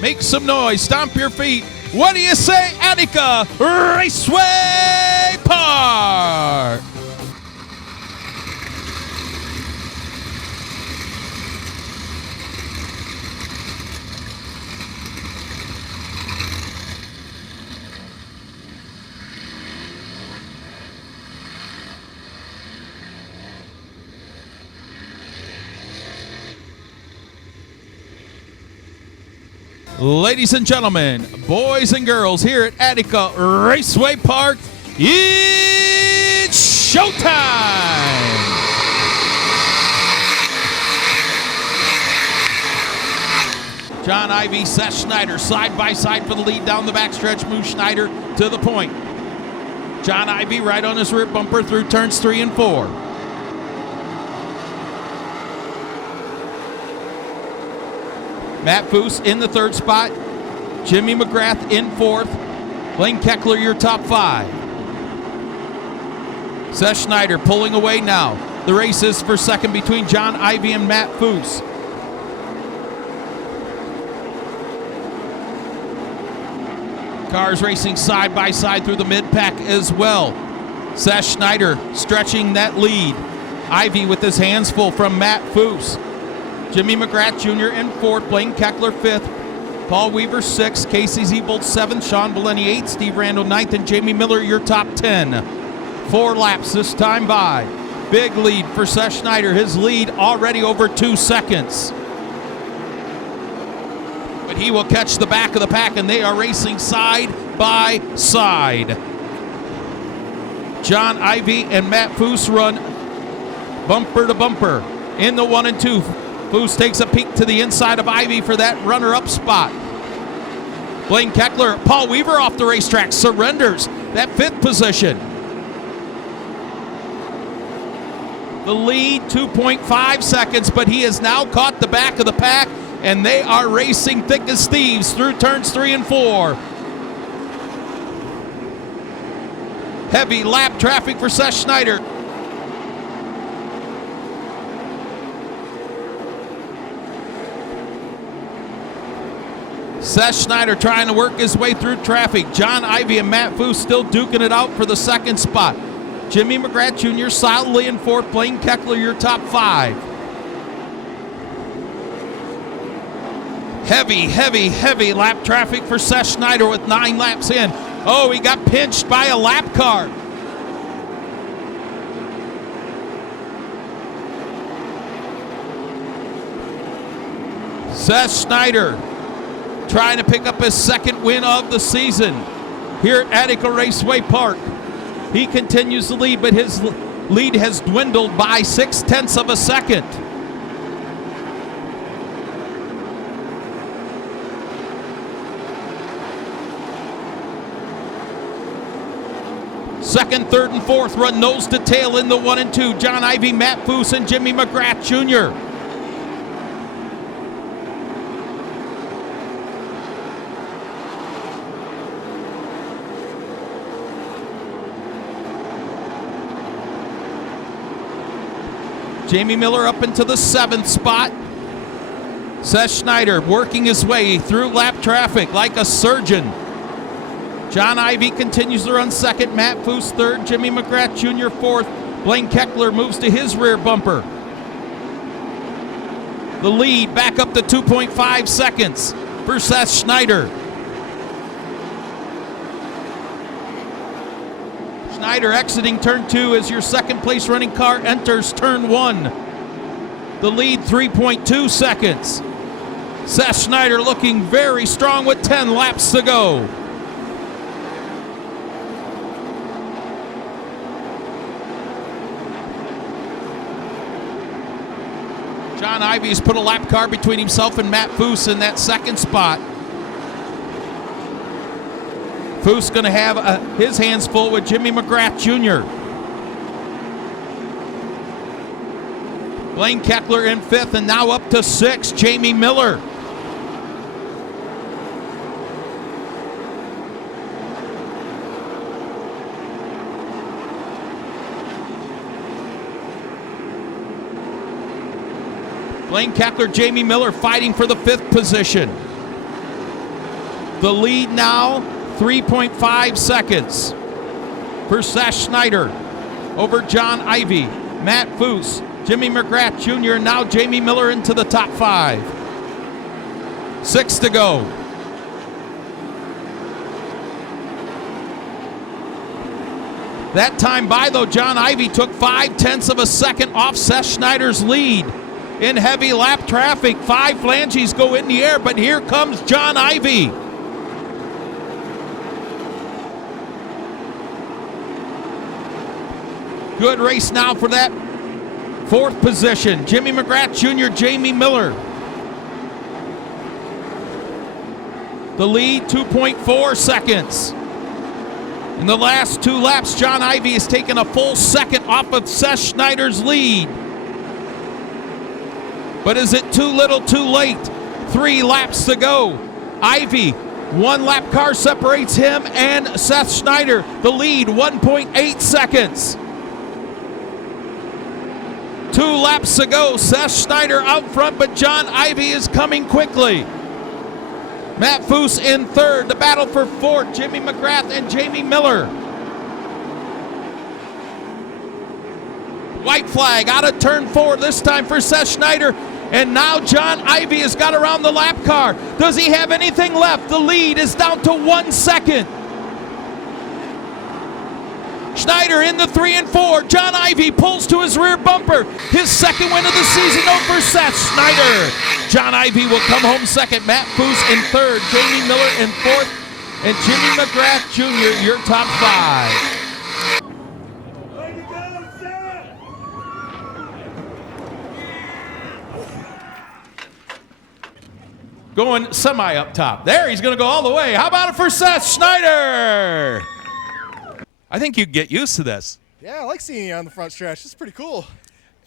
Make some noise. Stomp your feet. What do you say, Attica Raceway Park? Ladies and gentlemen, boys and girls, here at Attica Raceway Park, it's showtime! John Ivy, Seth Schneider, side by side for the lead down the backstretch. Moves Schneider to the point. John Ivy right on his rear bumper through turns 3 and 4. Matt Foose in the third spot. Jimmy McGrath in fourth. Blaine Keckler, your top 5. Seth Schneider pulling away now. The race is for second between John Ivy and Matt Foose. Cars racing side by side through the mid-pack as well. Seth Schneider stretching that lead. Ivy with his hands full from Matt Foose. Jimmy McGrath Jr. in fourth, Blaine Keckler fifth, Paul Weaver 6th, Casey Zebold 7th, Sean Bellini 8th, Steve Randall 9th, and Jamie Miller your top 10. 4 laps this time by. Big lead for Seth Schneider. His lead already over 2 seconds. But he will catch the back of the pack, and they are racing side by side. John Ivy and Matt Foose run bumper to bumper in the 1 and 2. Foose takes a peek to the inside of Ivy for that runner-up spot. Blaine Keckler, Paul Weaver off the racetrack, surrenders that 5th position. The lead, 2.5 seconds, but he has now caught the back of the pack, and they are racing thick as thieves through turns 3 and 4. Heavy lap traffic for Seth Schneider. Seth Schneider trying to work his way through traffic. John Ivy and Matt Foose still duking it out for the second spot. Jimmy McGrath Jr. solidly in fourth. Blaine Keckler, your top 5. Heavy lap traffic for Seth Schneider with 9 laps in. Oh, he got pinched by a lap car. Seth Schneider trying to pick up his second win of the season here at Attica Raceway Park. He continues to lead, but his lead has dwindled by 0.6 of a second. Second, third, and fourth run nose to tail in the 1 and 2. John Ivy, Matt Foose, and Jimmy McGrath Jr. Jamie Miller up into the 7th spot. Seth Schneider working his way through lap traffic like a surgeon. John Ivy continues to run second. Matt Foose third. Jimmy McGrath Jr. fourth. Blaine Keckler moves to his rear bumper. The lead back up to 2.5 seconds for Seth Schneider. Schneider exiting turn 2 as your second place running car enters turn 1. The lead 3.2 seconds. Seth Schneider looking very strong with 10 laps to go. John Ivy's put a lap car between himself and Matt Foose in that second spot. Foose going to have his hands full with Jimmy McGrath Jr. Blaine Keckler in 5th, and now up to 6th, Jamie Miller. Blaine Keckler, Jamie Miller fighting for the 5th position. The lead now, 3.5 seconds for Seth Schneider over John Ivy, Matt Foose, Jimmy McGrath Jr., and now Jamie Miller into the top 5. 6 to go. That time by, though, John Ivy took 0.5 of a second off Seth Schneider's lead. In heavy lap traffic, 5 flanges go in the air, but here comes John Ivy. Good race now for that 4th position. Jimmy McGrath Jr., Jamie Miller. The lead, 2.4 seconds. In the last 2 laps, John Ivy has taken a full second off of Seth Schneider's lead. But is it too little, too late? 3 laps to go. Ivy, 1 lap car separates him and Seth Schneider. The lead, 1.8 seconds. 2 laps to go. Seth Schneider out front, but John Ivy is coming quickly. Matt Foose in 3rd. The battle for 4th, Jimmy McGrath and Jamie Miller. White flag out of turn 4, this time for Seth Schneider. And now John Ivy has got around the lap car. Does he have anything left? The lead is down to 1 second. Schneider in the 3 and 4. John Ivy pulls to his rear bumper. His 2nd win of the season over Seth Schneider. John Ivy will come home 2nd. Matt Foose in 3rd. Jamie Miller in 4th. And Jimmy McGrath Jr., your top 5. Going semi up top. There, he's going to go all the way. How about it for Seth Schneider? I think you'd get used to this. Yeah, I like seeing you on the front stretch. It's pretty cool.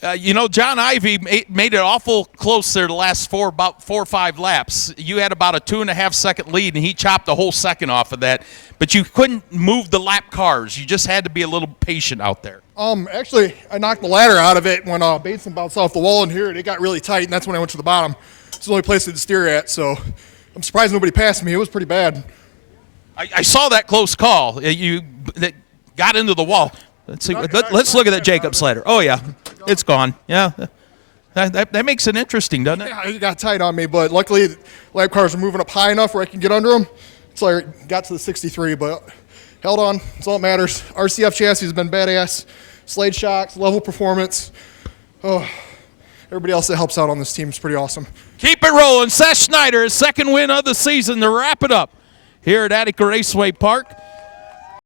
John Ivy made it awful close there the last about 4 or 5 laps. You had about a 2.5 second lead, and he chopped a whole second off of that. But you couldn't move the lap cars. You just had to be a little patient out there. Actually, I knocked the ladder out of it when Bateson bounced off the wall in here, and it got really tight, and that's when I went to the bottom. It's the only place to steer at, so I'm surprised nobody passed me. It was pretty bad. I saw that close call. That got into the wall. Let's see. Let's look at that Jacobs ladder. Oh, yeah. It's gone. Yeah. That makes it interesting, doesn't it? Yeah, it got tight on me, but luckily the lap cars are moving up high enough where I can get under them. So I got to the 63, but held on. That's all that matters. RCF chassis has been badass. Slade shocks, level performance. Oh, everybody else that helps out on this team is pretty awesome. Keep it rolling. Seth Schneider, his 2nd win of the season to wrap it up here at Attica Raceway Park.